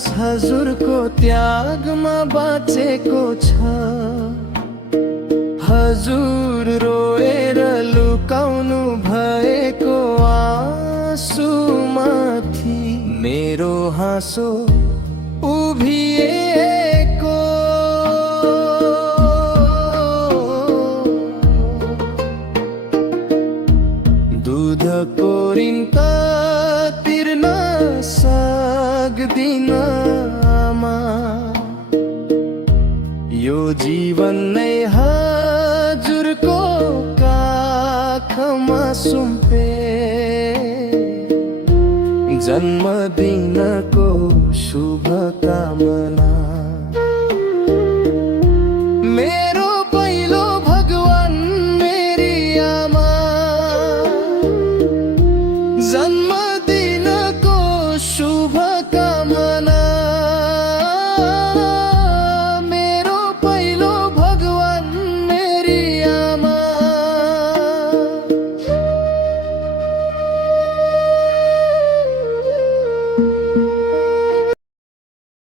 विश्वास हजुरको त्यागमा बाँचेको छ। हजुर रोएर लुकाउनु भएको आँसुमाथि मेरो हाँसो उभिएको। दुधको ऋण त तिर्न सक्दिन आमा, यो जीवन नै हजुरको काखमा सुम्पे। जन्मदिनको शुभकामना।